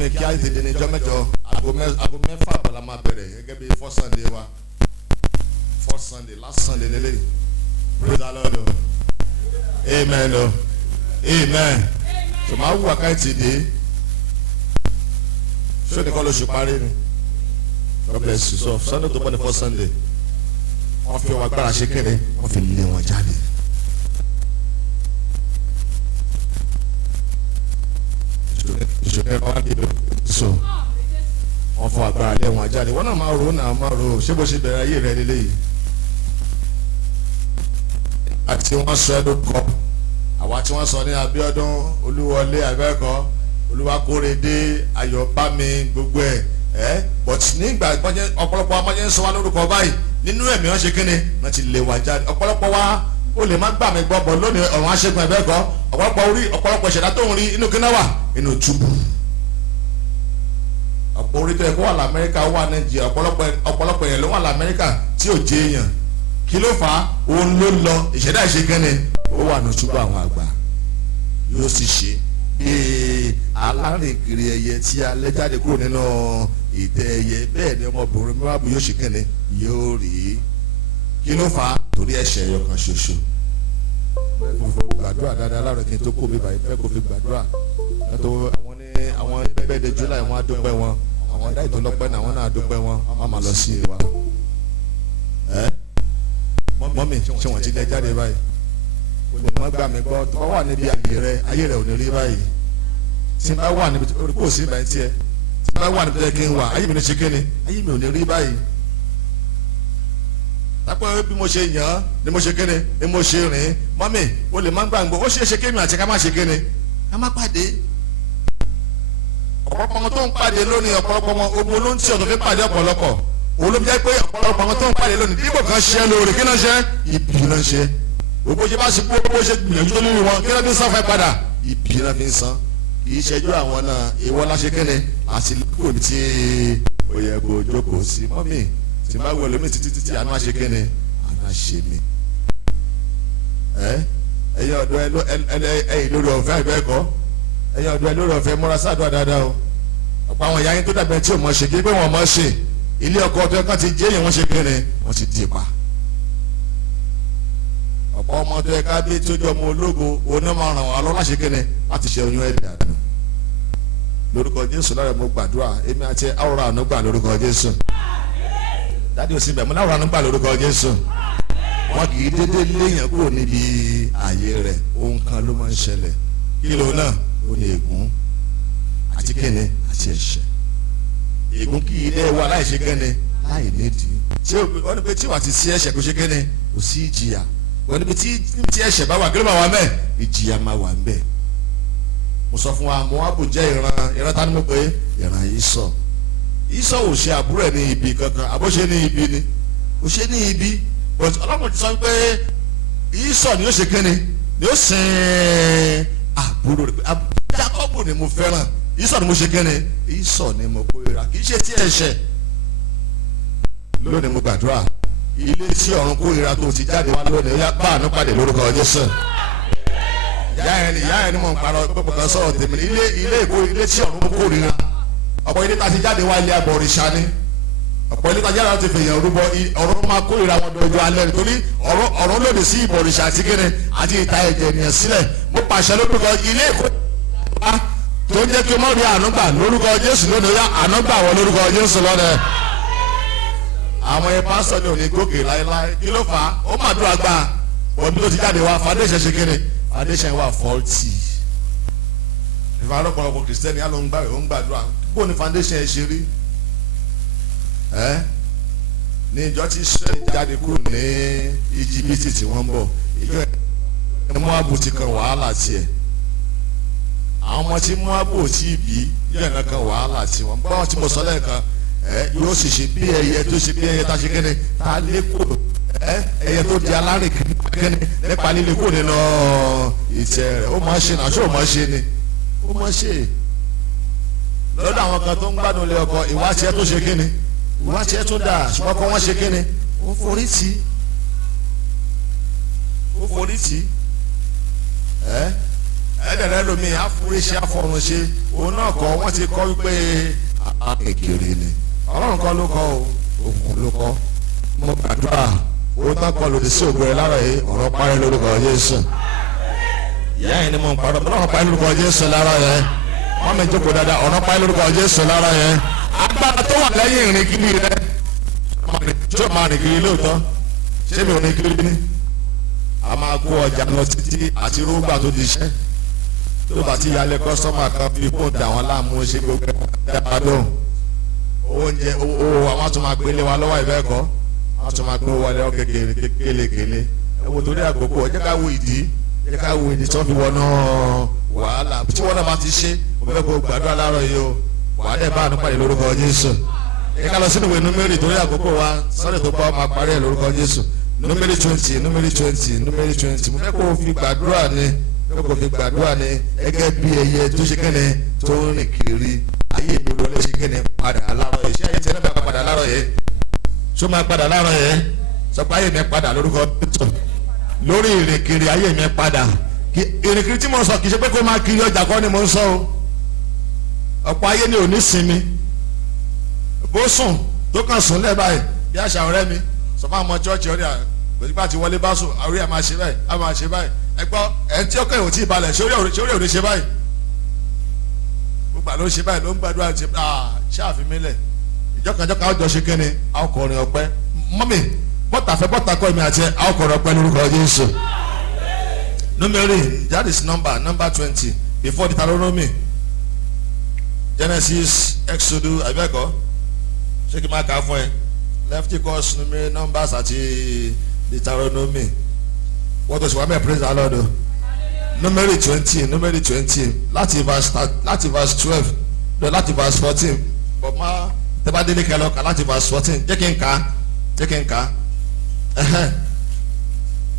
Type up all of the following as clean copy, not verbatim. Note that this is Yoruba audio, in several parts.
mi kí á tètè ní ọjọ́ mẹ́jọ aago mẹ́fà àbọ̀là máa bẹ̀rẹ̀ gẹ́gẹ́ bí first Sunday wa first Sunday last Sunday lélẹ̀ praise the Lord o amen o amen so máa wù àkáǹtì dé ṣé ní kọ́ ló ṣe parí ni God bless you so Sunday tó bọ́ ní first Sunday wọ́n fi ọwọ́ agbára ṣe kéde wọ́n fi lé wọn jáde. ìṣòro ẹ̀rọ wá débẹ̀ so wọ́n fọ agbára lé wọn jáde wọ́n náà máa ro ṣé bó ṣe bẹ̀rẹ̀ ayé rẹ̀ lélẹ́yìí àti wọ́n sọ ẹ́ ló kọ́ àwa tí wọ́n sọ ní Abíọ́dún Olúwọlé abẹ́ẹ̀kọ́ Olúwakórèdé Ayọ̀bámi gbogbo ẹ̀ but nígbà ọ̀pọ̀lọpọ̀ amájẹ́ ń sọ wá lórúkọ báyìí nínú ẹ̀mí wọn ṣe kíni wọ́n ti lé wa jáde ọ̀pọ̀lọpọ̀ wa ó lè má gbà mí gbọ́ bọ̀ lónìí ọ̀run aṣẹ́gun abẹ́ẹ̀kọ́ ọ̀pọ̀lọpọ̀ ìṣẹ̀dá tó ń rí inú kíná wà inú túbú ọ̀pọ̀ orí tó yẹ kó wà l'Amẹ́ríkà wà Nàìjíríà ọ̀pọ̀lọpọ̀ yẹn ló wà l'Amẹ́ríkà tí ò jẹ́ èèyàn kí ló fà á òun ló lọ ìṣẹ̀dá ìṣe kíni ó wà ní túbú àwọn àgbà yóò sì ṣe bíi alárìnkiri ẹyẹ tí alẹ́ jáde kúrò nínú ìtẹ́ ẹyẹ bẹ́ẹ̀ ni ọmọbìnrin mọ́àbù yóò ṣe kíni yóò rí kí ló fà á torí ẹ̀ṣẹ̀ ẹyọ kan ṣoṣo bẹ́ẹ̀ kò fi gbàdúrà dáadáa láàárọ̀ kí n tó kó mi báyìí bẹ́ẹ̀ kò fi gbàdúrà àwọn bẹ́ẹ̀ de July wọn á dúpẹ́ wọn àwọn dáì tó lọ́pẹ́ náà wọn náà dúpẹ́ wọn wọn máa lọ sí ìwà mọ́mì ṣé wọ́n ti lẹ jáde báyìí wọ́n gbà mí gbọ́ tó wà níbi ayé rẹ̀ ò ní rí báyìí tí n bá wà níbi kò sí ìbáyìí tiẹ̀ tí n bá wà níbi tó yẹ kí n wà ayé mi ní ṣe kíni ayé mi ò ní rí báyìí tápẹ́ bí mo ṣe yàn án ni mo ṣe kíni ni mo ṣe rìn mọ́mì o lè má gbàgbọ́ ó ṣe é ṣe kémi àti ká má ṣe kíni ká má pàdé ọ̀pọ̀lọpọ̀ wọn tó ń pàdé lónìí ọ̀pọ̀lọpọ̀ wọn ogun ló ń tí ọ̀dọ̀ fi pàdé ọ̀pọ̀lọpọ̀ òun ló fi jẹ́ pé ọ̀pọ̀lọpọ̀ wọn tó ń pàdé lónìí dípò kan ṣe lóore kí náà ṣe ibi náà ṣe gbogbo ṣe bá ṣe kú bó ṣe gbìyànjú lórí wọn kí náà fi san fẹ́ padà ibi náà fi ń san kì í ṣẹjú àwọn náà ìwọ láṣẹ kéde àti kúrò ní tí ó yẹ kó jókòó sí mọ́mì tí má wọlé mi títí àná ṣe kéde àná ṣe mi ẹ̀yin ọ̀dọ́ ẹ̀yin lórí ọ̀fẹ́ àbẹ́ẹ̀kọ́ ẹ̀yin ọ̀dọ́ ẹ lórí ọ̀fẹ́ múra sáàdúrà dáadáa o ọ̀pọ̀ àwọn ìyá yín tó dàbẹ̀ tí ò mọ̀ ṣe kí pé wọ́n mọ̀ ṣe ilé ọkọ ọdún ẹ̀ka ti jẹ́ èèyàn wọ́n ṣe kéde wọ́n ti dì pa ọ̀pọ̀ ọmọ tó ẹ̀ka bí tójú ọmọ ológo onímọ̀ ràn wá lọ́wọ́ láṣẹ kéde láti ṣe oyún ẹ̀dẹ̀ àdùn lórúkọ Jésù lára mo gbàdúrà èmi àti àwòrán àánú gbà lórúkọ Jésù dáàdi òsì bẹ̀ mo láwòrán àánú gbà lórúkọ Jésù wọn kì í dédé léèyàn kúrò níbi ààyè rẹ̀ ohun kan ló máa ń ṣẹlẹ̀ kí ló náà ó ní ègún àti kíni àti ẹ̀ṣẹ̀ ègún kì í dé wa láì ṣe kíni láì nídìí tí wọ́n ní pé tí wàá ti sí ẹ̀ṣẹ̀ kó ṣe kíni kò sí ìjìyà wọ́n ní pé tí ẹ̀ṣẹ̀ bá wà kí ló máa wà ń bẹ̀ ìjìyà máa wà ń bẹ̀ mo sọ fún wa Móábù jẹ́ ìran tá ni mo pé ìran Ísọ̀ ò ṣe àbúrò ẹ̀ ní ibi kankan àbó ṣe ní ibi ni kò ṣe ní ibi but Ọlọ́run ti sọ pé Ísọ̀ ni ó ṣe kíni ni ó sìn àbúrò rẹ̀ Jákọ́bù ni mo fẹ́ràn Ísọ̀ ni mo ṣe kíni Ísọ̀ ni mo kórìíra kì í ṣe tí ẹ̀ṣẹ̀ lónìí mo gbàdúrà ilé tí ọ̀run kórìíra tó ti jáde wá lónìí ó yá bá àánú pàdé lórúkọ Jésù ìyá ẹni mọ̀ ń parọ́ pípọ̀ kan sọ̀rọ̀ tèmi ilé tí ọ̀run kórìíra ọ̀pọ̀ ilé ta ti jáde wá ilé abọ̀rìṣà ni ọ̀pọ̀ ilé ta jáde wá ti fèèyàn rúbọ ọ̀run máa kórìíra wọn dọ̀jọ́ alẹ́ nítorí ọ̀run lòdì sí ìbọ̀rìṣà àti kíni àti ìta ẹ̀jẹ̀ ènìyàn sílẹ̀ mo pàṣẹ lórúkọ ilé ìkó tó ń jẹ́ kí ọmọ rí ànúgbà lórúkọ Jésù lónìí yá ànúgbà wọ lórúkọ Jésù lọ́dẹ. àwọn ẹ̀ pásítọ̀ ni ò ní gòkè láéláé kí ló fà á ó mà dúró àgbà òbí tó ti jáde wá foundation ṣe kíni foundation wà faulty. ìfarọ́pọ̀lọpọ̀ kìrìsìtẹ́nì á ló ń gbà ó ń gbàdúrà bó ni foundation ẹ̀ ṣe rí ní ìjọ tí Israẹli jáde kúrò ní Íjíbítì tí wọ́n ń bọ̀ ìjọ ẹ̀ Móábù ti kan wàhálà tiẹ̀ àwọn ọmọ tí Móábù ò tí ì bí yóò yẹn kan wàhálà tiwọn gbọ́n tí mo sọ lẹ́ẹ̀kan yóò sì ṣe bí ẹyẹ tó ṣe bí ẹyẹ tá a ṣe kéde tá a lé kúrò ẹyẹ tó di alárìnkiri kéde nípa líle kúrò nínú ìtẹ́ rẹ̀ ó máa ṣe náà ṣé ó máa ṣe ni ó máa ṣe lọ́dọ̀ àwọn kan tó ń gbádùn lé ọkọ ìwà tiẹ̀ tó ṣe kíni ìwà tiẹ̀ tó dà ṣùgbọ́n kọ́ wọ́n ṣe kíni ó forí tì ẹ̀ẹ́dẹ̀rẹ́ lomi àforíṣẹ́ àfọ̀runṣe òun náà kọ́ wọ́n ti kọ́ wípé kékeré ni ọlọ́run kọ́ ló kọ́ òkùnkùn ló kọ́ mo gbàdúrà owó tán kọ́ lòdì sí ògbó ẹ lára yìí ọ̀rọ̀ parí lórúkọ Jésù ìyá yẹn ni mo ń parọ́ ọ̀rọ̀ parí lórúkọ Jésù lára yẹn wọ́n mi jókòó dáadáa ọ̀rọ̀ parí lórúkọ Jésù lára yẹn agbára tó wà lẹ́yìn ìrìn kiri rẹ tí ó máa rìn kiri lóòótọ́ ṣé mi ò rìn kiri ní a máa kó ọjà lọ títí àti rúgbà tó di iṣẹ́ tó bá ti yálé kọ́sọ́mà kan fi kó dà wọ́n láàmú ṣe gbogbo ẹ̀ka lóhùn oúnjẹ owó àwọn tó máa gbélé wa lọ́wọ́ ìbẹ́ kọ́ àwọn tó máa gbé wọlé ọ kékeré ẹ̀wọ̀n torí àkókò ẹ jẹ́ ká wo ìdí tí wọ́n fi wọnà wàhálà tí wọ́n náà bá ti ṣe mo fẹ́ kó gbàdúrà láàárọ̀ yìí o wàá dẹ̀ bá àánú pàdé lórúkọ Jésù ẹ ká lọ sínú ìwé Númérì torí àkókò wa sọ́dọ̀ tó bá máa parí ẹ̀ lórúkọ Jésù Númérì 20 mo fẹ́ kó fi gbàdúrà ni gẹ́gẹ́ bí ẹyẹ tó ṣe kẹ́ni tó ń rìn kiri ayé mi ló lè ṣe kẹ́ni padà láàárọ̀ yìí ṣé ayé tiẹ̀ náà bá padà láàárọ̀ yìí ṣó máa padà láàárọ̀ yìí sọ pé ayé mi padà lórúkọ Jésù lórí ìrìn kiri ayé mi padà ìrìn kiri tí mo sọ kì í ṣe pé kó máa kiri ọjà kọ́ ni mo ń sọ o ọ̀pọ̀ ayé ni ò ní sinmi bó sùn tó kàn sùn lẹ́ẹ̀ báyìí bí àṣà ọ̀rẹ́ mi sọ fún àwọn chọ́ọ̀chì ọ̀rẹ́ à nígbà tí wọlé bá sùn àórí ẹ̀ máa ṣe báyìí ẹgbọ́ ẹ̀ tí ọkọ̀ ìwò tí ì balẹ̀ ṣé orí òní ṣe báyìí gbogbo àlọ́ ṣe báyìí ló ń gbàdúrà ṣe ṣáàfin mi lẹ̀ ìjọkànjọkà ọjọ́ ṣe kíni ọkọrin ọpẹ́ mọ́mì bọ́tà kọ́ mi àti ọkọrin ọpẹ́ lórúkọ Jésù. Númérì that is number 20 before Deuteronomy Genesis Exodus abẹ́kọ̀ ṣé kí n máa kà á fún ẹ Leviticus Númérì Numbers àti Deuteronomy wọ́n tó ṣe wá mẹ́ẹ̀ praise the Lord o Númérì 20 láti verse 12 lọ láti verse 14 bọ̀ má tẹ́bá délé kẹlọ́ kà láti verse 14 jẹ́ kí n kà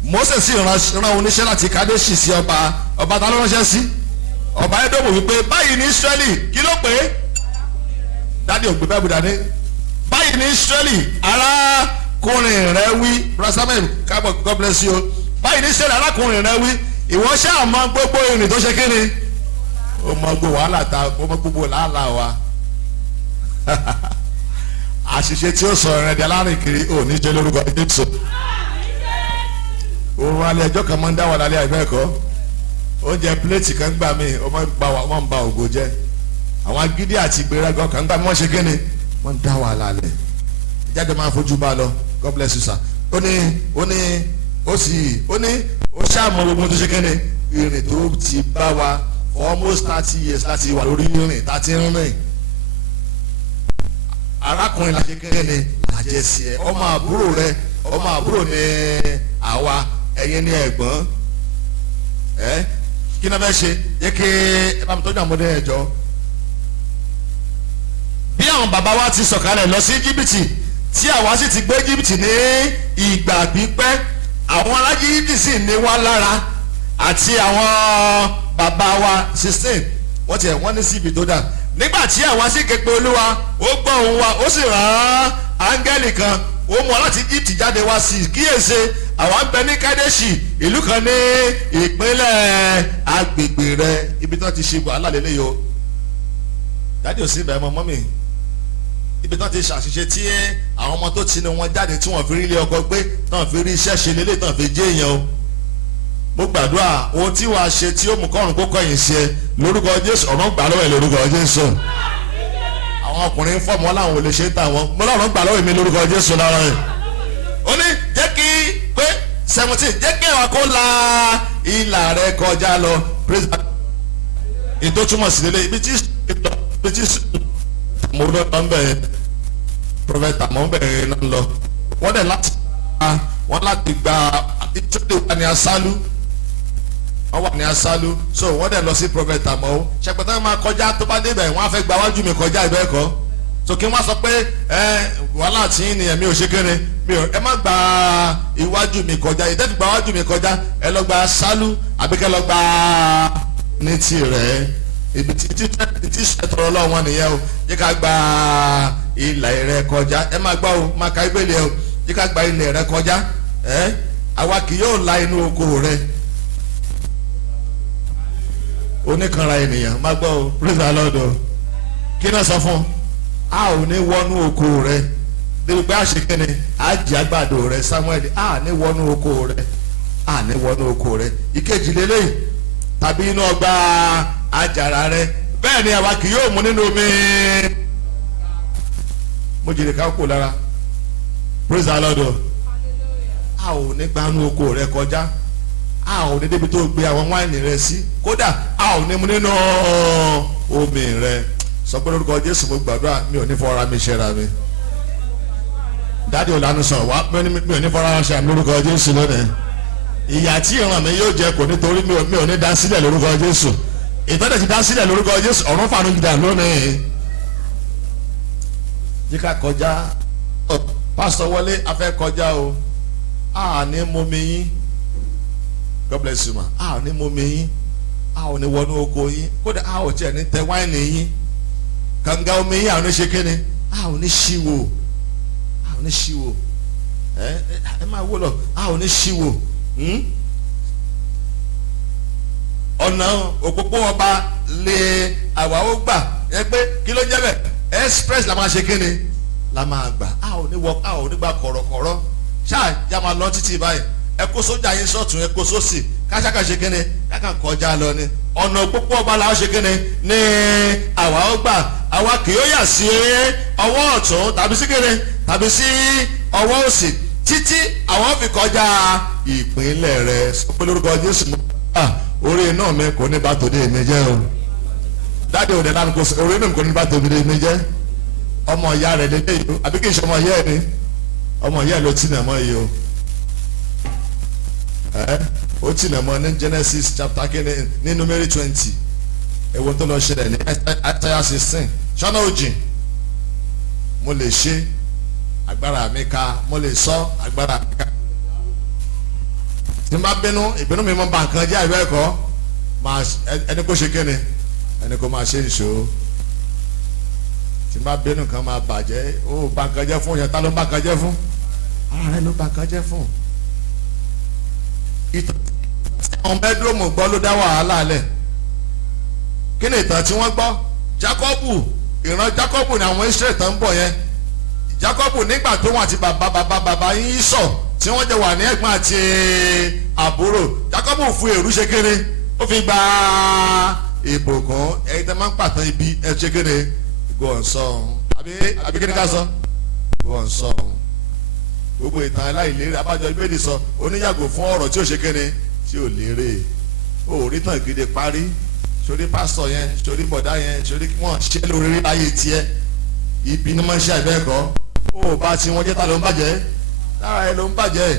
Moses sì rán oníṣẹ́ láti Kadeshi sí ọba ta ló ránṣẹ́ sí ọba Édómù wípé báyìí ní Israẹli kí ló pé dáàdi ògbé bẹ́ẹ̀ bùdá ní báyìí ní Israẹli arákùnrin rẹ wí rasamuel kábọ̀ God bless you báyìí ní Israẹli arákùnrin rẹ wí ìwọ ṣáà mọ gbogbo ìrìn tó ṣe kíni ó mọ gbogbo wàhálà ta ó mọ gbogbo làálàá wa àṣìṣe tí ó sọ ẹ̀rẹ́ di alárìnkiri ò ní jẹ́ lórúkọ Jésù òun alẹ́ ẹjọ́ kan máa ń dá wà lálẹ́ àgbẹ̀ ẹ̀kọ́ oúnjẹ pílẹ̀tì kan gbà mí ó máa ń ba ògo jẹ́ àwọn agídí àti ìgbéraga kan gbà mí wọ́n ṣe kíni wọ́n dá wà lálẹ́ ìjáde máa fojú bá lọ God bless you sir ó ṣàmọ gbogbo tó ṣe kíni ìrìn tó ti bá wa for almost 30 years láti wà lórí ìrìn tá a ti ń rìn arákùnrin la ṣe kéré ni àjẹsí ẹ ọmọ àbúrò ni àwa ẹ̀yin ni ẹ̀gbọ́n kí ni a fẹ́ ṣe yẹ kí ẹ bá mi tọ́jú àmọ́dé ẹ̀jọ́ bí àwọn bàbá wa ti sọ̀kalẹ̀ lọ sí Íjíbítì tí àwa sì ti gbé Íjíbítì ní ìgbà pípẹ́ àwọn ará Íjíbítì sì ní wá lára àti àwọn bàbá wa 16 wọ́n ní síbi tó dà nígbà tí àwa sì ké pe Olúwa ó gbọ́ ohùn wa ó sì rán áńgẹ́lì kan ó mú wa láti Íjíbítì jáde wá sí kíyèsí àwa ń bẹ ní Kadeshi ìlú kan ní ìpínlẹ̀ agbègbè rẹ ibi tí wọ́n ti ṣe wàhálà lélẹ́yìí o jáde ò sí ibẹ̀ mọ́ mọ́mì ibi tí wọ́n ti ṣàṣìṣe tí àwọn ọmọ tó ti ní wọn jáde tí wọ́n fi rí ilé ọkọ gbé tí wọ́n fi rí iṣẹ́ ṣe lélẹ́yìí tí wọ́n fi jẹ́ èèyàn o mo gbàdúrà ohun tí wàá ṣe tí ó mú kọrùn kó kọ̀yìn sí ẹ lórúkọ Jésù ọ̀nà gbà lọ́wọ́ ẹ lórúkọ Jésù àwọn ọkùnrin fọ́ọ̀mù wọn làwọn ò lè ṣe ń tà wọn mo lọ́rùn gbà lọ́wọ́ mi lórúkọ Jésù lára ẹ ó ní jẹ́ kí pé 17 jẹ́ kí ẹ̀wà kó la ìlà rẹ kọjá lọ praise God ètò túmọ̀ sí lélẹ̀ ibi tí mo lọ ń bẹ̀ prọfẹ̀tà mọ̀ ń bẹ̀ náà lọ wọ́n dẹ̀ láti gba ìtúndì wà ní asálú wọ́n wà ní asálú so wọ́n dẹ̀ lọ sí prọfẹ̀tà mọ́ ó ṣẹpẹ̀tà máa kọjá tó bá débẹ̀ wọ́n á fẹ́ gba wájú mi kọjá ìbẹ́ kọ́ so kí wọ́n sọ pé wàhálà tí ń nìyẹn mi ò ṣe kéré ẹ má gba iwájú mi kọjá ìdẹ́fì gba wájú mi kọjá ẹ lọ gba asálú àbí kẹ́ lọ gba ní tirẹ̀ ibi tí ṣètò ọlọ́wọ́n nìyẹn o yẹ ká gba ilẹ̀ rẹ kọjá ẹ má gbá o má ka ibèlè o yẹ ká gba ilẹ̀ rẹ kọjá àwa kì yóò la inú oko rẹ oníkanra ènìyàn má gbọ́ o praise the Lord o kí náà sọ fún a ò ní wọnú oko rẹ débi pé àṣekẹ́ni àjẹ́ àgbàdo rẹ Samuel a ní wọnú oko rẹ a ní wọnú oko rẹ ìkejì lélẹ́yìn tàbí inú ọgbà àjàrà rẹ bẹ́ẹ̀ ni àwa kì yóò mú nínú omi mo jèrè ká kó lára praise the Lord o a ò ní gbanú oko rẹ kọjá a ò ní débi tó gbé àwọn wáìnì rẹ sí kódà a ò ní mú nínú omi rẹ sọ pé lórúkọ Jésù mo gbàdúrà mi ò ní fọra mi ṣẹra mi dáàdi òlànà sọ wá mi ò ní fọra mi ṣẹra mi lórúkọ Jésù lónìí ìyà tí ìran mi yóò jẹ kò nítorí mi ò ní dá sílẹ̀ lórúkọ Jésù ìtọ́jú ti dá sílẹ̀ lórúkọ Jésù ọ̀run fàánù gidà lónìí jíkà kọjá pásítọ̀ Wọlé afẹ́ kọjá o a ní mú mi yín God bless you ma a ò ní mú mi yín a ò ní wọnú oko yín kódà a ò tiẹ̀ ní tẹ wáìnì yín kànga omi yín a ò ní ṣe kíni a ò ní ṣíwò a ò ní ṣíwò ẹ máa wó lọ a ò ní ṣíwò ọ̀nà òpópó ọba lè àwa ó gbà ẹ pé kí ló jẹ́ bẹ́ẹ̀ express la máa ṣe kíni la máa gbà a ò ní gbà kọ̀rọ̀kọ̀rọ̀ ṣáà já máa lọ títí báyìí ẹ kó sójà yín sọ́tún ẹ kó sósì káṣáká ṣe kíni káká kọjá lọ ni ọ̀nà òpópó ọba la ó ṣe kíni ní àwa ó gbà àwa kì yóò yà sí ọwọ́ ọ̀tún tàbí sí kíni tàbí sí ọwọ́ òsì títí àwọn fi kọjá ìpínlẹ̀ rẹ̀ sọ pé lórúkọ Jésù orí náà mi kò ní bá tòde mi jẹ́ o dáadé òde lánàá kò orí náà mi kò ní bá tòde mi jẹ́ ọmọ ìyá rẹ̀ lélẹ́ yìí o àbí kì í ṣe ọmọ ìyá ẹ̀ ni ọmọ ìyá ẹ̀ ló tì náà mọ́ yìí o ó tì náà mọ́ ní Genesis chapter kínní ní Númérì 20 ewu tó lọ ṣẹlẹ̀ ní Isaiah 16 ṣọ́nà òjì mo lè ṣe agbára mi ká mo lè sọ agbára mi ká tí n bá ìbínú mi mọ bá nǹkan jẹ́ àìbẹ́ ẹ̀kọ́ ẹni kó ṣe kíni ẹni kó máa ṣe ìṣó tí n bá bínú kan máa bàjẹ́ ó bá nǹkan jẹ́ fún yẹn tá ló ń bá nǹkan jẹ́ fún ara rẹ ló bá nǹkan jẹ́ fún. ìtàn tí àwọn bẹ́dúrọ̀mù gbọ́ ló dá wàhálà lẹ̀ kí ni ìtàn tí wọ́n gbọ́ Jákọ́bù ìran Jákọ́bù ni àwọn Ísírẹ́lì tán ń bọ̀ yẹn Jákọ́bù nígbà tó wọn àti bàbá yín sọ tí wọ́n jẹ wà ní ẹ̀gbọ́n àti àbúrò Jákọ́bù fún èrú ṣe kéré ó fi gba ìbùkún ẹ̀yin tẹ́ máa ń pàtàn ibi ẹ̀ ṣe kéré gọ̀ǹsọ̀n àbí kí ni ká sọ gọ̀ǹsọ̀n gbogbo ìtàn aláìlérè abájọ ìbéèrè sọ oníyàgò fún ọ̀rọ̀ tí ò ṣe kéré tí ò lérè ó rí tàn gidi parí sórí pásítọ̀ yẹn sórí bọ̀dá yẹn sórí wọ́n ṣe lórí láyé tiẹ̀ ibi ni wọ́n ṣe àìbẹ́ẹ̀kọ́ ó bá tí wọ́n jẹ́ ta ló ń bàjẹ́ lára ẹ ló ń bàjẹ́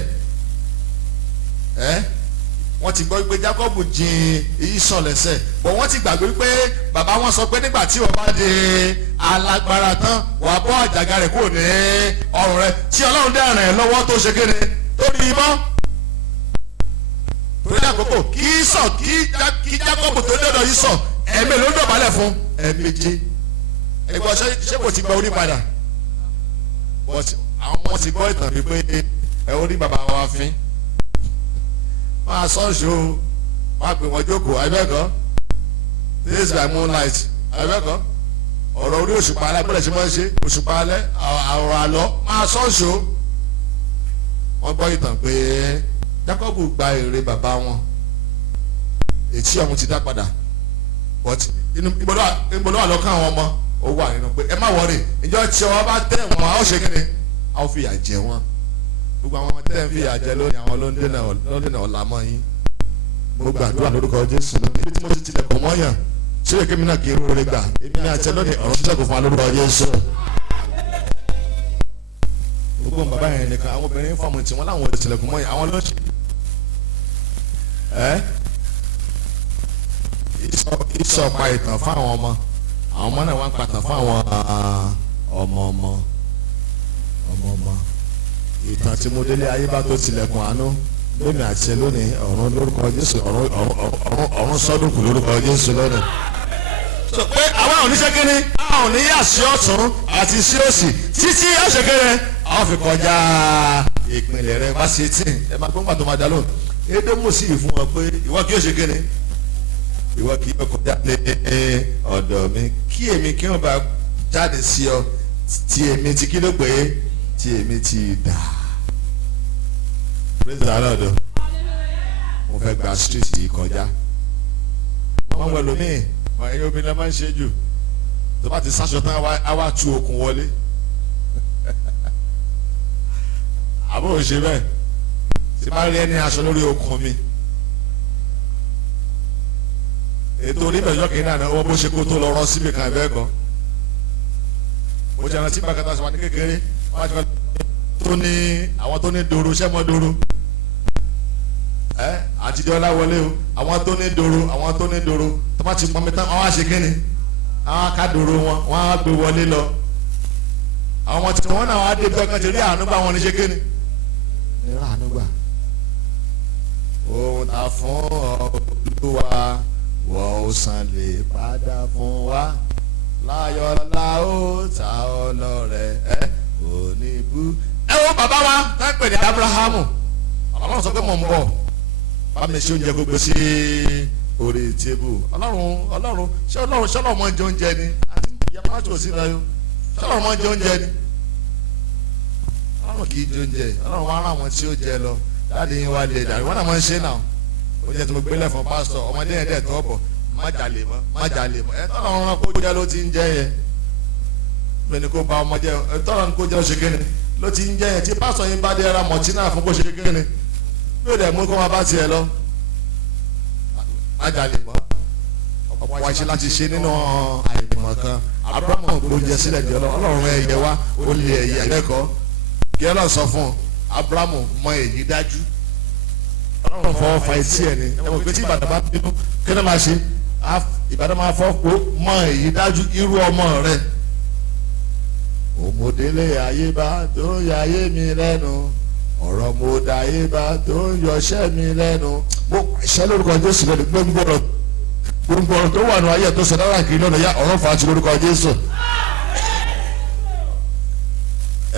wọ́n ti gbọ́ pé Jacob jin Ísọ̀ lẹ́sẹ̀ bọ̀ wọ́n ti gbàgbé pé bàbá wọn sọ pé nígbà tí wọ́n bá di alágbára tán wàá bọ́ àjàgà rẹ̀ kúrò ní ọrùn rẹ̀ tí Ọlọ́run dẹ̀ ràn ẹ́ lọ́wọ́ tó ṣe kéde tó rí i mọ́ torí àkókò kí Jacob tó dọ̀dọ̀ Ísọ̀ ẹ̀mí ló dọ̀bálẹ̀ fún ẹ̀ẹ̀méje ẹ̀gbọ́n ṣé kò ti gba orí padà àwọn ọmọ ti gbọ́ ìtàn wípé ẹ orí bàbá wa fín máa sọ́ọ̀ṣì o máa pè wọ́n jókòó àìbẹ́ẹ̀kọ́ this is by moonlight àìbẹ́ẹ̀kọ́ ọ̀rọ̀ orí òṣùpá alẹ́ gbọ́dọ̀ ṣe máa ń ṣe òṣùpá alẹ́ àrọ̀ àlọ́ máa sọ́ọ̀ṣì o wọ́n gbọ́ ìtàn pé Jákọ́bù gba èrè bàbá wọn ètí ọ̀hún ti dá padà but ìbọ̀dọ̀ àlọ́kàn àwọn ọmọ ó wà nínú pé ẹ má wọrí ìjọ tí ọwọ́ bá tẹ̀ wọ́n a ó ṣe kíni a ó fìyà jẹ wọ́n gbogbo àwọn tẹ́ ń fìyà jẹ lónìí àwọn ló ń dènà ọ̀la mọ́ yín mo gbàdúrà lórúkọ Jésù lónìí ibi tí mo ti tilẹ̀kùn mọ́yàn ṣé èké mi náà kì í rúre gbà èmi ní àtẹ lónìí ọ̀rọ̀ ṣiṣẹ́ kò fún wa lórúkọ Jésù. gbogbo bàbá yẹn nìkan àwọn obìnrin fọ́ọ̀mù tí wọ́n láwọn tilẹ̀kùn mọ́yàn àwọn ló ń ṣe Ísọ̀ pa ìtàn fáwọn ọmọ àwọn ọmọ náà wá ń pàtàn fún àwọn ọmọ ìtàn tí mo délé ayé bá tó tilẹ̀kùn àánú lónìí àti ẹ lónìí ọ̀run lórúkọ Jésù ọ̀run sọ́dúnkù lórúkọ Jésù lónìí. sọ pé àwọn oníṣẹ́ kínní àwọn oníyà sí ọ̀tún àti sí òsì títí ọ̀ṣẹ̀kẹrẹ àwọn fi kọjá ìpínlẹ̀ rẹ̀ verse 18 ẹ máa gbọ́n pàtó máa dá lóhùn Édómù sì fún wọn pé ìwọ kí ó ṣe kínní ìwọ kì yóò kọjá ní ọ̀dọ̀ mi kí èmi kí wọ́n bá jáde sí ọ tí èmi ti kí ló pé tí èmi ti dà. praise the Lord. mo fẹ́ gba street yìí kọjá. wọ́n wẹ̀ lómi ẹ̀yin obìnrin náà máa ń ṣe jù tó bá ti sáṣọ tán á wá tú okùn wọlé. àbúrò ṣe bẹ́ẹ̀ tí bá rí ẹni aṣọ lórí okùn mi ètò oníbẹ̀jọ́ kìí náà wọ́n bó ṣe kó tó lọ rán síbi kan ẹ̀bẹ́ kan mo jẹ́ ẹran tí bàkàtà sọ wà ní kékeré wọ́n á ti tó ní àwọn tó ní dòrò sẹ́mọ́ dòrò àtijọ́ láwọlé o àwọn tó ní dòrò tó bá ti pọnmi tán wọ́n á ṣe kíni àwọn akádòrò wọ́n á gbé wọlé lọ àwọn ọmọ tí wọ́n náà wá dé bẹ́ẹ̀ kan ti rí àánú gbà wọn ní ṣe kíni ní àánú gbà ohun ta fún Olúwa wọ́n ó san lè padà fún wa láyọ̀ la ó ta ọlọ́rẹ̀ òní bú. ẹ wo bàbá wa tá ń pè ní Abrahamu Ọlọ́run sọ pé mò ń bọ̀ bá mi ṣe oúnjẹ gbogbo sí orí tébù Ọlọ́run ṣé Ọlọ́run mọ jẹ oúnjẹ ni àti ìyá má tó sí láyọ̀ ṣé Ọlọ́run mọ jẹ oúnjẹ ni Ọlọ́run kì í jẹ oúnjẹ Ọlọ́run wá rán àwọn tí ó jẹ lọ láti yín wá lè dàrí wọn náà máa ń ṣe náà oúnjẹ tí mo gbélé fún pásítọ̀ ọmọdé yẹn dẹ̀ tọ́ bọ̀ má jalè mọ́ ẹ tọ́lọ̀ ń rán kó jẹ́ ló ti ń jẹ́ yẹn bẹ́ẹ̀ni kó ba ọmọdé ẹ tọ́lọ̀ ń kó jẹ́ ló ṣe kéne ló ti ń jẹ́ yẹn tí pásítọ̀ yín bá dé ra mọ̀tínà fún kó ṣe kéne bí ó dẹ̀ mú kó máa bá tiẹ̀ lọ má jalè mọ́ ọ̀pọ̀ àṣẹ láti ṣe nínú àìmọ̀ kan Abrahamu gbóúnjẹ sílẹ̀ di Ọlọ́run ẹ̀yẹ wa ó lé ẹ̀yẹ ẹ̀kọ́ kí Ọlọ́run sọ fún Abrahamu mọ èyí dájú Ọlọ́run fọwọ́ fa etí ẹ̀ ni ẹ mọ̀ pé tí Ìbàdàn bá bínú kí ló máa ṣe Ìbàdàn máa fọ́ pé mọ èyí dájú irú ọmọ rẹ òmòdélé ayébá tó ń yayé mi lẹ́nu ọ̀rọ̀ mo da ayébá tó ń yọṣẹ́ mi lẹ́nu mo pàṣẹ lórúkọ Jésù lẹ́nu gbogbo ọ̀rọ̀ tó wà ní ayé tó sọ dára kiri lọ́nà ya ọ̀rọ̀ fà á ti lórúkọ Jésù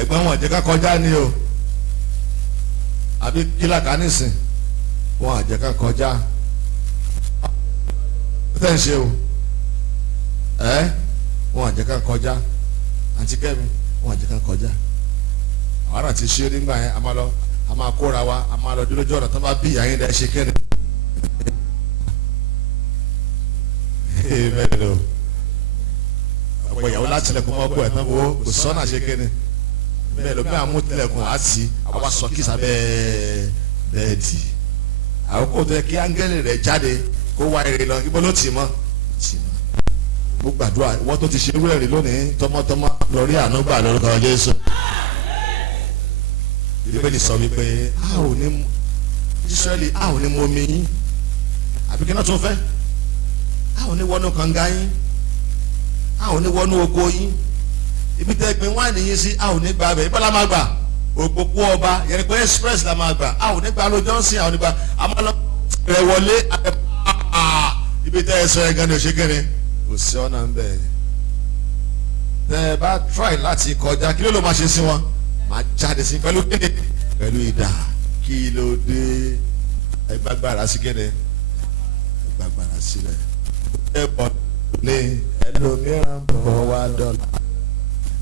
ẹ̀gbọ́n wọn jẹ́ ká kọjá ni o àbí kílàkà nísìn wọn àjẹ́ ká kọjá tẹ́ ń ṣe o wọn àjẹ́ ká kọjá àǹtí Kẹ́mi wọn àjẹ́ ká kọjá àwọn àti ṣe nígbà yẹn a máa kóra wa a máa lọ dúró lójú ọ̀nà tó bá bí ìyá yín dẹ́ ṣe kẹ́ni. bẹ́ẹ̀ ni o ọ̀pọ̀ ìyàwó láti tilẹ̀kùn mọ́ ọkọ̀ ẹ̀ tán kò sọ́nà ṣe kẹ́ni bẹ́ẹ̀ ló bí àwọn tilẹ̀kùn á sí àwa sọ kí sábẹ́ bẹ́ẹ̀dì àwọn kò tẹ kí áńgẹ́lì rẹ̀ jáde kó wá èrè lọ ibo ló tì mọ́ mo gbàdúrà wọ́n tó ti ṣe irú ẹ̀rí lónìí tọmọtọmọ lórí àánú gbà lórúkọ Jésù. Bíbélì sọ wípé Ísírẹ́lì a ò ní mú omi yín àbí kí náà tún fẹ́ a ò ní wọnú kànga yín a ò ní wọnú oko yín ibi tẹ́ gbin wáìnì yín sí a ò ní gbà bẹ́ẹ̀ ibà la máa gbà òpópó ọba yẹn pé express la máa gbà a ò ní gbà ló Johnson a ò ní gbà a máa lọ rẹ̀ wọlé ibi tẹ́ ẹ sọ ẹ gan ni òṣèkéne kò sí ọ̀nà ń bẹ̀ tẹ́ ẹ bá try láti kọjá kí ló máa ṣe sí wọn máa jáde sí pẹ̀lú kéde pẹ̀lú ìdá kí ló dé ẹgbàgbára sí kéde ẹgbàgbára sílẹ̀ ẹ bọ̀ ní ẹlòmíràn bọ̀ wá dọ́là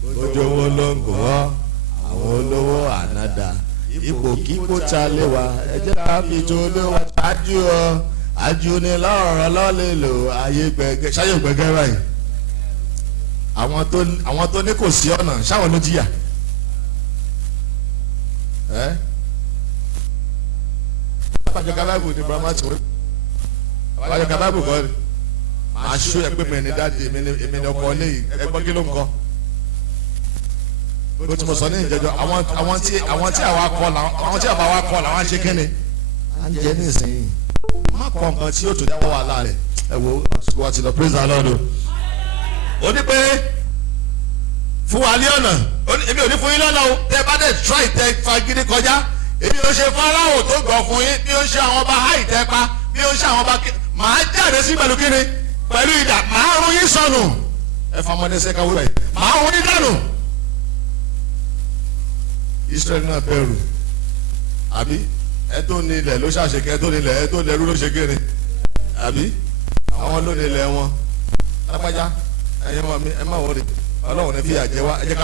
ojú owó ló ń gùn ọ́ àwọn olówó ànádà ipò kíkó ta lé wa ẹ jẹ́ ká fi tó olówó ṣáájú ọ ajú ni lọ́rọ̀ lọ́lẹ̀ lò ayé gbẹgẹ ṣáyé gbẹgẹ báyìí àwọn tó ní kò sí ọ̀nà ṣáwọn ló jìyà abájọ kábàbù ní brahma tí wọ́n abájọ kábàbù kọ́ ni màá ṣó ẹ pé mi ní dáàdi èmi ní ọkọ lẹ́yìn ẹgbọ́n kí ló ń kọ́ bó ti mo sọ ní ìjẹjọ àwọn tí àwa kọ́ làwọn ṣe kíni à ń jẹ ní ìsinyìí má kọ nǹkan tí yóò tó dáwọ́ wà láàrẹ̀ ẹ wo àsìkò àti lọ praise the Lord o ní pé fún wa ní ọ̀nà èmi ò ní fún yín lọ́nà o tẹ bá dẹ̀ try tẹ fagídí kọjá èmi ò ṣe Fáráò tó gọ̀ fún yín bí ó ń ṣe àwọn ọba háì tẹ pa bí ó ń ṣe àwọn ọba màá jáde sí pẹ̀lú kíni pẹ̀lú ìdá màá rún yín sọnù ẹ fọmọdé sẹ́ka wúrẹ̀ màá rún yín dànù Israẹli náà bẹ̀rù àbí ẹ tó ní ilẹ̀ ló ṣàṣekẹ́ ẹ tó ní ilẹ̀ ẹ tó lẹ́rú ló ṣe kéré àbí àwọn lóde ilẹ̀ wọn lágbájá ẹ̀yin mọ̀ mi ẹ má wọlé ọlọ́run ní fi àjẹ wá ẹ jẹ́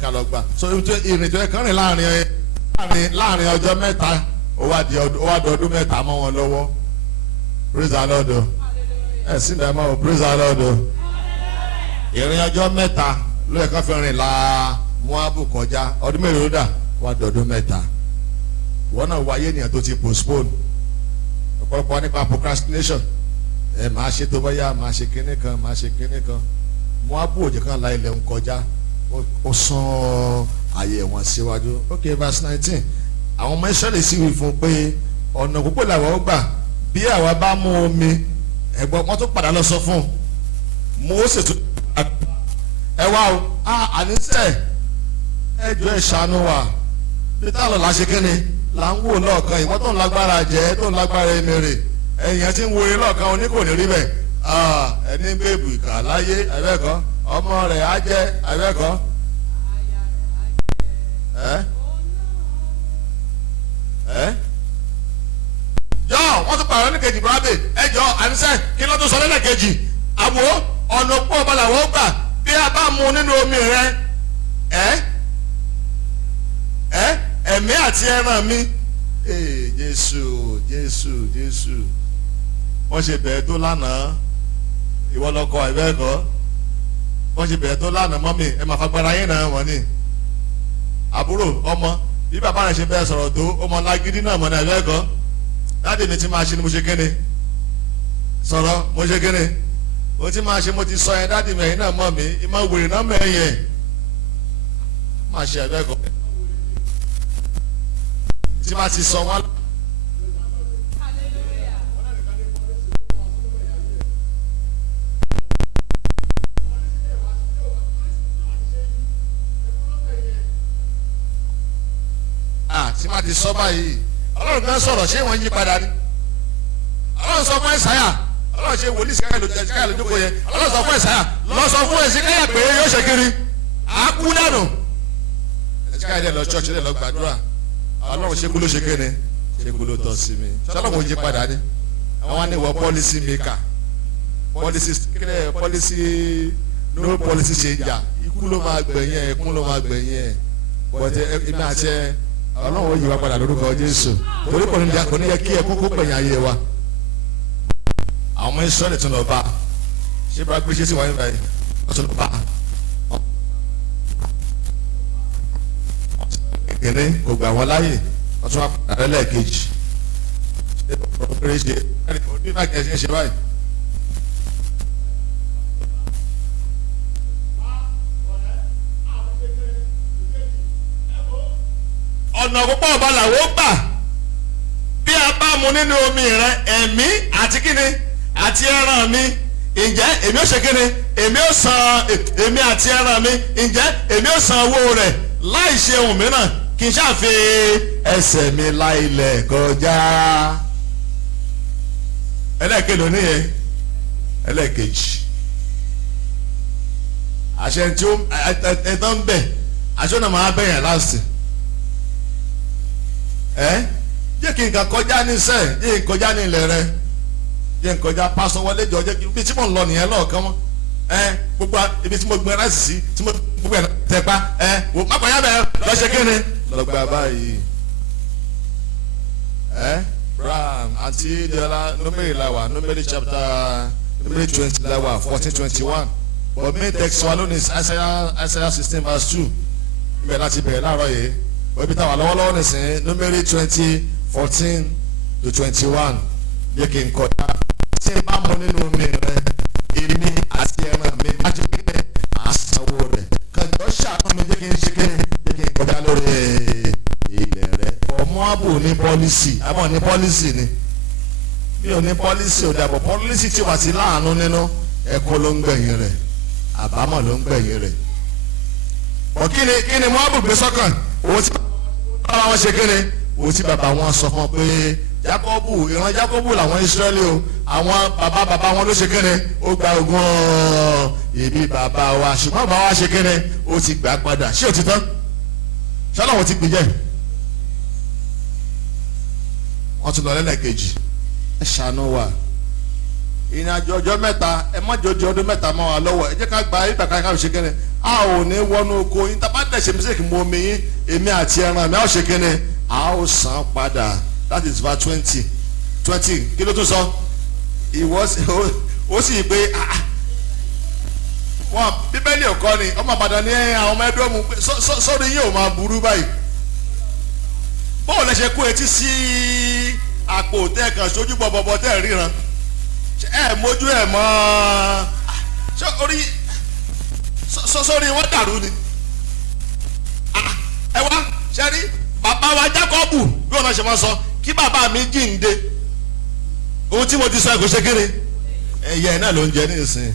ká lọ gbà so ìrìn tó yẹ kán rìn láàrin ọjọ́ mẹ́ta ó wá di ọdún mẹ́ta mọ́ wọn lọ́wọ́ praise the Lord ẹ sì dá mọ́ praise the Lord ìrìn ọjọ́ mẹ́ta ló yẹ kán fi rìn la Moabu kọjá ọdún mélòó dà wá di ọdún mẹ́ta wọn náà wáyé ènìyàn tó ti postpone ọ̀pọ̀lọpọ̀ nípa procrastination ẹ máa ṣe tó báyà máa ṣe kinní kan Moabu òjò kan la ilẹ̀ ń kọjá ó sán àyè wọn síwájú ok verse 19 àwọn ọmọ Ísírẹ́lì sì wí fún pé ọ̀nà púpọ̀ làwọn ó gbà bí àwa bá mú omi ẹ̀gbọ́n wọn tó padà lọ sọ fún Mósè tó ẹ wá o àníṣe ẹ jọ̀ọ́ ẹ ṣàánú wa bí táwọn là ṣe kíni là ń wò lọ́ọ̀kan ìwọ́n tó ń lágbára jẹ́ tó ń lágbára emèrè ẹ̀yìn tí ń wo eré lọ́ọ̀kan oní kò ní rí bẹ́ẹ̀ ẹni ń bèbù ìkà láyé ẹ̀bẹ́ẹ̀kọ́ ọmọ rẹ̀ á jẹ́ ẹ̀bẹ́ẹ̀kọ́ jọ wọ́n tún pààrọ̀ ní kejì bírábè ẹ jọ àníṣe kí ló tún sọ lẹ́lẹ̀ kejì àwọ̀ ọ̀nà pọ̀ ọba làwọn gbà bí a bá mu nínú omi rẹ ẹ̀mí àti ẹran mi Jésù wọ́n ṣe bẹ̀ẹ́ tó lánàá ìwọ lọkọ ẹ̀bẹ́ẹ̀kọ́ wọ́n ṣe bẹ̀ẹ́ tó lánàá mọ́mì ẹ máa fagbára yín náà wọ́n ní àbúrò ọmọ bí bàbá rẹ̀ ṣe bẹ́ẹ̀ sọ̀rọ̀ tó ọmọ lágídí náà mọ̀ ní ẹ̀bẹ́ẹ̀kọ́ dáàdì mi ti máa ṣe ni mo ṣe kéde sọ̀rọ̀ mo ṣe kéde o ti máa ṣe mo ti sọ yẹn dáàdì mi ẹ̀yin náà mọ̀ mí ìmọ̀ wèrè náà mọ̀ ẹ̀yẹ máa ṣe ẹ̀bẹ́ẹ̀kọ́ tí máa ti sọ wọn. tí máa ti sọ báyìí ọlọ́run kan sọ̀rọ̀ ṣé wọ́n yí padà ni ọlọ́run sọ fún ẹ̀sáyà ọlọ́run ṣe wòlíì síkáyà lójókòó yẹn ọlọ́run sọ fún ẹ̀sáyà lọ sọ fún ẹ̀síkáyà pé yóò ṣe kiri àákú dànù ẹ̀síkáyà dẹ̀ lọ ṣọ́ọ̀ṣì dẹ̀ lọ gbàdúrà ọlọ́run ṣe kú ló ṣe kéde ṣe kú ló tọ́ sí mi ṣọlọ́run yí padà ni àwọn ni wọ́n policy maker policy no policy changer ikú ló máa gbẹ̀yìn ẹ̀ ẹ̀kún ló máa gbẹ̀yìn ẹ̀ bọ́tẹ́ ẹ̀mí àti ẹ̀ ọlọ́run yìí wá padà lórúkọ Jésù torí kò ní yẹ kí ẹ kókó pẹ̀yìn ayé wa àwọn ọmọ Ísírẹ́lì tún lọ bá ṣé bá gbé ṣé sì wáyé báyìí wọ́n tún lọ bá kékeré kò gbà wọ́n láàyè wọ́n tún wá padà lẹ́ẹ̀kejì ṣé ọ̀rọ̀ ṣe ẹni kò ní bá kẹ́sì ṣe báyìí. ọ̀nà púpọ̀ ọba làwọn gbà bí a bá mu nínú omi rẹ ẹ̀mí àti kíni àti ẹran mi ǹjẹ́ èmi ó ṣe kíni èmi ó san èmi àti ẹran mi ǹjẹ́ èmi ó san owó rẹ̀ láì ṣe ohun mìíràn kì í ṣàfi ẹsẹ̀ mi la ilẹ̀ kọjá. ẹlẹ́ẹ̀kejì oníyẹn ẹlẹ́ẹ̀kejì àṣẹ tí ó ẹ̀tọ́ ń bẹ̀ àṣẹ náà máa bẹ̀yàn láti. jẹ́ kí n kà kọjá ní sẹ́ jẹ́ n kọjá ní ilẹ̀ rẹ jẹ́ n kọjá pásọ wọlé jọ jẹ́ kí ibi tí mo ń lọ nìyẹn lọ́ọ̀kan mọ́ gbogbo ibi tí mo gbẹ láti sí tí mo gbogbo ẹ̀ tẹ̀pa wò má kọjá bẹ́ẹ̀ lọ ṣe kíni lọ́gbà báyìí ram àti diola numeri lawa numeri chapter numeri 20 lawa 14:21 but main text wa lónìí Isaiah 16 verse 2 ibẹ̀ láti bẹ̀rẹ̀ láàárọ̀ yìí ibi táwa lọ́wọ́lọ́wọ́ nìsín numeri 20:14-21 yẹ kí n kọjá tí n bá mọ nínú omi rẹ èmi àti ẹran mi láti gbé àsanwó rẹ kàjọ ṣàánú mi jẹ́ kí n ṣe kéde jẹ́ kí n kọjá lórí ilẹ̀ rẹ ọmọ àbò ní pọ́lísì àbọ̀ ní pọ́lísì ni bí o ní pọ́lísì ò dàbọ̀ pọ́lísì tí wà sí láàánú nínú ẹ̀kọ́ ló ń gbẹ̀yìn rẹ̀ àbámọ̀ ló ń gbẹ̀yìn rẹ̀ ọ̀ kí ni mo àbò gbé sọ́kàn owó tí bàbá wọn ṣe kéde owó tí bàbá wọn sọ fún ọ pé Jákọ́bù ìran Jákọ́bù làwọn Ísírẹ́lì o àwọn bàbá wọn ló ṣe kéde ó gba ogún ìbí bàbá wa ṣùgbọ́n bàbá wa ṣe kéde ó ti gbà padà ṣé o ti tán ṣọlá wọn ti gbìjẹ́ wọ́n tún lọ lẹ́lẹ́kejì ẹ ṣàánú wa ìrìnàjò ọjọ́ mẹ́ta ẹ má jọjọ ọdún mẹ́ta mọ́ wa lọ́wọ́ ẹ jẹ́ ká gba ibà ká ṣe kẹ́ni a ò ní wọnú oko yín tá a bá dẹ̀ ṣe mísèkì mú omi yín èmi àti ẹran mi a ó ṣe kẹ́ni a ó san padà that is verse 20 kí ló tún sọ ìwọ ó sì pé wọn bíbélì ọkọ ni ọmọ àbàdàn ní àwọn ọmọ ẹdọ mu sọdọ yín ò máa burú báyìí bọ́ọ̀ lẹ ṣe kó etí sí àpò tẹ́ẹ̀kan sójú bọ̀bọ̀bọ̀ tẹ́ẹ̀ ríran ẹ mójú ẹ mọ́ sórí wọn dàrú ni ẹ wá ṣẹ́rí bàbá wa Jákọ́bù bí wọn ṣe máa sọ kí bàbá mi jíǹde ohun tí mo ti sọ ẹ kò ṣe kéré ẹ̀yẹ náà ló ń jẹ ní ìsìn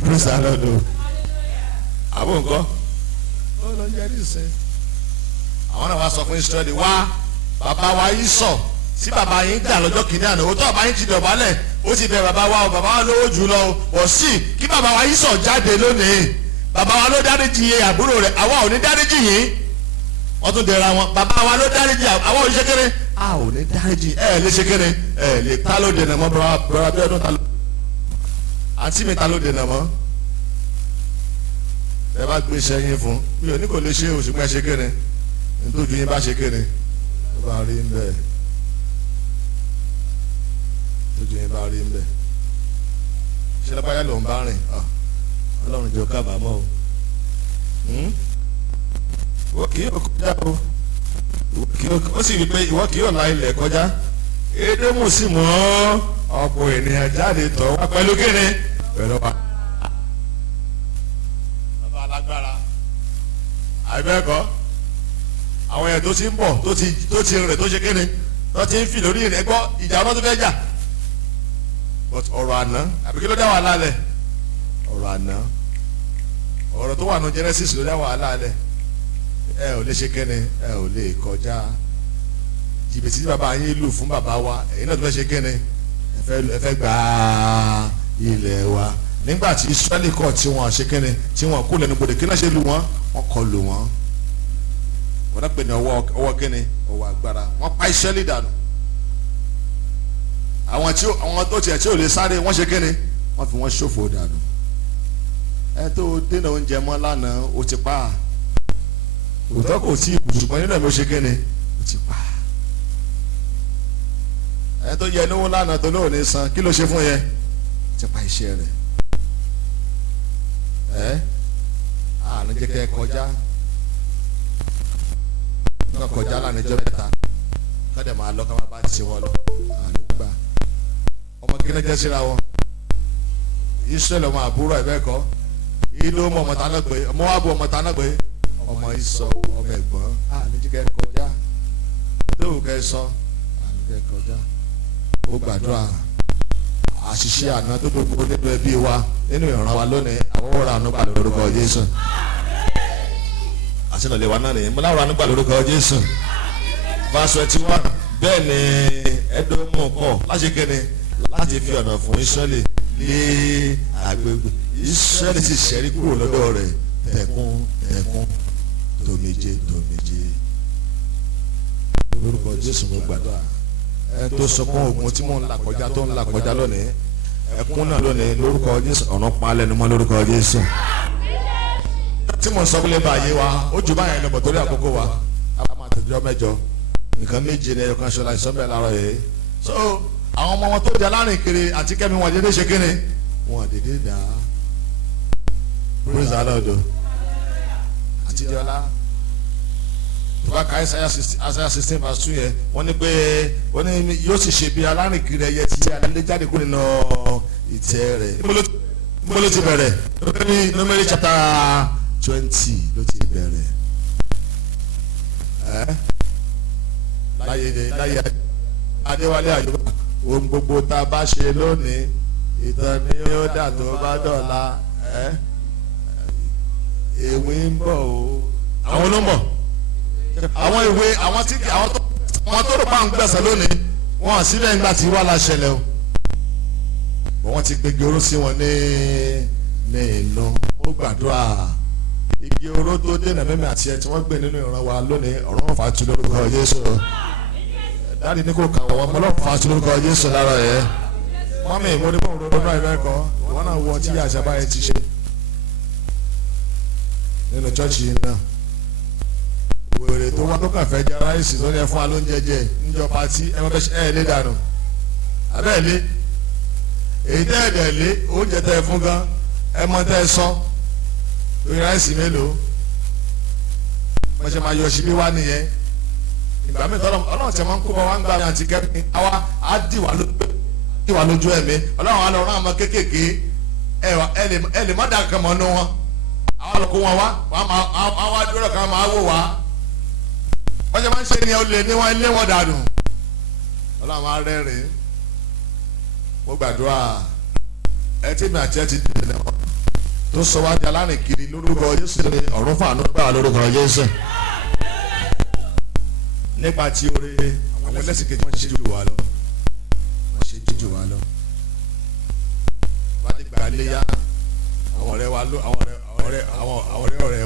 praise the Lord àbò nǹkan ó ló ń jẹ ní ìsìn àwọn náà wá sọ fún Ísírẹ́lì wá bàbá wa yìí sọ sí bàbá yín jà lọ́jọ́ kìíní àná òótọ́ bàbá yín ti dọ̀bálẹ̀ ó ti bẹ bàbá wa o bàbá wa lówó jù lọ wọ̀ sí kí bàbá wa yìí sọ jáde lónìí bàbá wa ló dáríjì yín àbúrò rẹ̀ àwa ò ní dáríjì yín wọ́n tún dẹ̀ra wọn bàbá wa ló dáríjì àwa ò ní ṣe kéré a ò ní dáríjì lè ṣe kéré lè ta ló dènà mọ́ bọ́ra bí ọdún ta ló àti mi ta ló dènà mọ́ ẹ bá gbé iṣẹ́ yín fún mi ò ní kò lè ṣe òṣùpẹ́ ṣe kéré nítorí yín bá ṣe kéré ó bá rí ń bẹ́ẹ̀ tójú yín bá rí ń bẹ́ẹ̀ ṣé lápáyà ló ń bá rìn ọlọ́run jọ kábàámọ̀ o kì yóò kọjá o ó sì wí pé ìwọ kì yóò la ilẹ̀ kọjá Édómù sì mọ́ ọ̀pọ̀ ènìyàn jáde tọ̀ wá pẹ̀lú kéde pẹ̀lú wa. bàbá alágbára àìbẹ́ẹ̀kọ́ àwọn èèyàn tó ti ń bọ̀ tó ti rìn tó ṣe kéde tó ti ń fi lórí rẹ̀ gbọ́ ìjà ọlọ́run tó fẹ́ jà ọ̀rọ̀ àná àbí kí ló dá wàhálà lẹ̀ ọ̀rọ̀ àná ọ̀rọ̀ tó wà ní Genesis ló dá wàhálà lẹ̀ ẹ ò lè ṣe kéde ẹ ò lè kọjá jìbìtì tí bàbá yín lù fún bàbá wa èyí náà tó fẹ́ ṣe kéde ẹ fẹ́ gba ilẹ̀ wa nígbà tí Israẹli kọ̀ tí wọ́n ṣe kéde tí wọ́n kú lẹ́nu gbòdè kí náà ṣe lù wọ́n wọ́n kọ lù wọ́n wọ́n náà pè ní ọwọ́ kéde ọwọ́ agbára wọ́n pa Israẹli dànù àwọn tó tiẹ̀ tí ò lè sáré wọ́n ṣe kéde wọ́n fi wọ́n ṣòfò dànù ẹ tó dènà oúnjẹ mọ́ lánàá ó ti pa òótọ́ kò tí ì kù ṣùgbọ́n nínú ẹ̀mí ó ṣe kéde ó ti pa ẹ tó yẹ níwó lánàá tó lóò ní san kí ló ṣe fún yẹ ti pa iṣẹ́ rẹ̀ àrùn jẹ́ kẹ́ kọjá náà kọjá lánàá ìjọ mẹ́ta kọ́dẹ̀ máa lọ ká máa bá ti ṣe wọ́n lọ àrùn gbà ọmọ kí ló jẹ́ síra wọn Israẹli ọmọ àbúrò ẹ̀ bẹ́ẹ̀ kọ́ ìlú ọmọ tá náà gbé ọmọ wa bu ọmọ tá náà gbé ọmọ ìsọ ọmọ ẹ̀gbọ́n àrùn jẹ́ kẹ́ kọjá tó wù kẹ́ sọ àrùn jẹ́ kọjá ó gbàdúrà àṣìṣe àná tó gbogbo nínú ẹbí wa nínú ìran wa lónìí àwọn ọ̀rọ̀ àánú gbà lórúkọ Jésù àṣìlọ̀lẹ̀ wa náà nìyẹn mo láwọn àánú gbà lórúkọ Jésù verse 21 bẹ́ẹ̀ ni Édómù kọ̀ láti kéde láti fi ọ̀nà fún Ísírẹ́lì lé agbègbè Ísírẹ́lì sì ṣẹ́rí kúrò lọ́dọ̀ rẹ̀ tẹ̀kún tòmijé lórúkọ Jésù mo gbàdúrà ẹ tó sọ fún ogun tí mò ń là kọjá tó ń là kọjá lónìí ẹkún náà lónìí lórúkọ Jésù ọ̀nà palẹ̀ ni mo lórúkọ Jésù tí mò ń sọ fúnlẹ̀ báyé wa ó jù báyìí lọ bọ̀ torí àkókò wa a máa tẹ̀jọ́ mẹ́jọ nǹkan méje ni ẹ̀yọ̀kan ṣọlá ìsọ́bẹ̀ láàárọ̀ yìí so àwọn ọmọ wọn tó di alárìn kiri àti kẹ́mi wọn dédé ṣe kíni wọn dédé dá praise the Lord àti diola tó bá ka Isaiah 16 verse 2 yẹn wọ́n ní pé wọ́n ní yóò sì ṣe bí alárìn kiri ẹyẹ tí alẹ́ jáde kúrò nínú ìtẹ́ rẹ̀ níbo ló ti bẹ̀rẹ̀ Númérì chapter 20 ló ti bẹ̀rẹ̀ láyé Adéwálé Àyùbá ohun gbogbo tá a bá ṣe lónìí ìtàn ni yóò dà tó bá dọ̀la èwe ń bọ̀ o àwọn ló ń bọ̀ àwọn ìwé àwọn tó rò pa ń gbẹ̀sẹ̀ lónìí wọn à sílẹ̀ nígbà tí wàhálà ṣẹlẹ̀ o wọ́n ti gbégi oró sí wọn ní inú ó gbàdúrà igi oró tó dènà mímí àti ẹ tí wọ́n gbé nínú ìran wa lónìí ọ̀run fàtú lórúkọ Jésù dáàdi ní kò kà wọ́n ọlọ́run fa aṣọ lórúkọ Jésù lára ẹ̀ mọ́mí mo ní bọ́ọ̀rù lọ́dún àìrẹ́kọ̀ wọ́n náà wọ tí àṣàbá yẹn ti ṣe nínú chọ́ọ̀chì yìí náà wèrè tó wá tó kàn fẹ́ jẹ ráìsì tó yẹ fún wa ló ń jẹjẹ níjọ pati ẹ wọ́n fẹ́ ẹ lé dànù abẹ́ lé èyí tẹ́ ẹ̀ dẹ̀ lé oúnjẹ tẹ́ ẹ fún gan ẹ mọ tẹ́ ẹ sọ lórí ráìsì mélòó wọ́n ṣe máa yọ síbí wá nìyẹn ìgbà mi tọ́lọ́ ọlọ́run tẹ̀ máa ń kó bọ́ wá ń gbà mí àti kẹ́mi àwa á dì wá lójú ẹ̀mí ọlọ́run á lọ rán àwọn kéékèèké ẹ lè má dà kàn mọ́ nú wọn àwọn lọ kó wọn wá àwọn adúlọ̀ kan máa wò wá wọ́n ṣe máa ń ṣe ni olè ní wọn ilé wọn dànù ọlọ́run á rẹ́rìn mo gbàdúrà ẹ tí mi àti ẹ ti dìde náà tó sọ wá di alárìn kiri lórúkọ Jésù ní ọ̀run fún àánú gbà lórúkọ Jésù nípa tí oore àwọn ẹlẹ́sìn kejì wọ́n ṣe jù wá lọ wọ́n ṣe jù wá lọ wọ́n á nígbà léyà àwọn ọ̀rẹ́ wa ló àwọn ọ̀rẹ́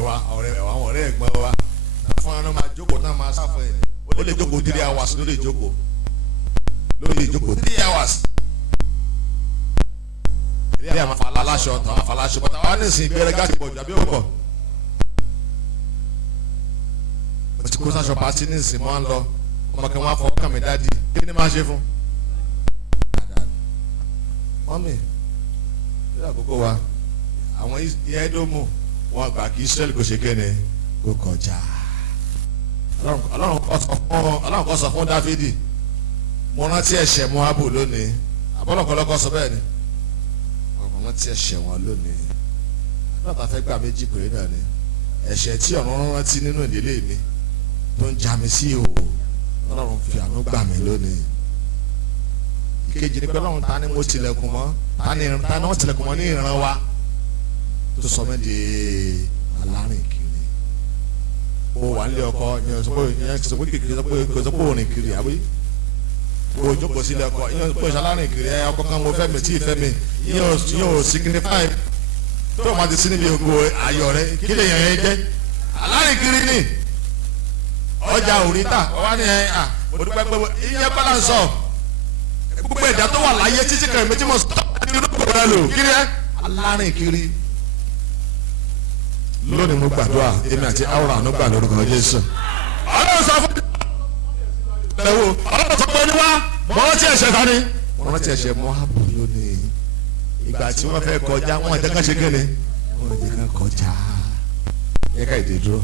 wa àwọn ọ̀rẹ́ ẹ̀gbọ́n wa fún àwọn máa jókòó náà máa sáfún ẹ̀ ó lè jókòó 3 hours lórí ìjókòó 3 hours ilé àwọn afalaṣọ tàwọn afalaṣọ bọ́tà wà ní ìsìn ìbẹ̀rẹ̀ gáàsì pọ̀jù àbí òkò mo ti kó sáṣọ pàtí ní ìsìn mọ́ ń lọ ọmọ kan wá fọwọ́ kàn mí dáàdì kí ni máa ṣe fún mọ́mì ní àkókò wa àwọn ìyẹ́dọ́mù wọn gbà kí Israẹli kò ṣe kéne kó kọjá ọlọ́run kọ́ sọ fún Dáfídì mo rántí ẹ̀ṣẹ̀ Móábù lónìí àbọ̀lọ́kọ́lọ́kọ́ sọ bẹ́ẹ̀ ni wọ́n ti ẹ̀ṣẹ̀ wọn lónìí àdúrà fẹ́ gbà méjì péré náà ni ẹ̀ṣẹ̀ tí ọ̀run rántí nínú ìdílé mi tó ń já mi sí ìhòòhò ọlọ́run fi àánú gbà mí lónìí ìkejì ni pé ọlọ́run ta ni mo tilẹ̀kùn mọ́ ta ni wọ́n tilẹ̀kùn mọ́ ní ìran wa tó sọ mí di alárìn kiri o wà nílé ọkọ yẹn sọ pé kékeré sọ pé òrìn kiri àbí o jókòó sílẹ̀ ọkọ yẹn sọ pé ìṣàlárìn kiri ẹ ọkọ kan mo fẹ́ mi tí ì fẹ́ mi yẹn ò signify tó o máa ti sí níbi ògbó ayọ̀ rẹ kí lè yàn yẹn jẹ́ alárìn kiri ni ọjà òrìta ọwọ́ ni ẹ mo dúpẹ́ pé iye balance gbogbo ẹ̀dá tó wà láyé títí kan méjì mọ̀ sọ́ọ́ ní olóko rẹ lò kiri ẹ alárìn kiri lónìí mo gbàdúrà èmi àti àwòrán àánú gbà lórúkọ Jésù. ọlọ́run sọ fún mi ẹ̀wò ọlọ́run sọ pé ní wá mo rántí ẹ̀ṣẹ̀ ta ni mo rántí ẹ̀ṣẹ̀ Móábù lónìí ìgbà tí wọ́n fẹ́ kọjá wọ́n jẹ́ ká ṣe kéde wọ́n jẹ́ ká kọjá yẹ ká ìdè dúró.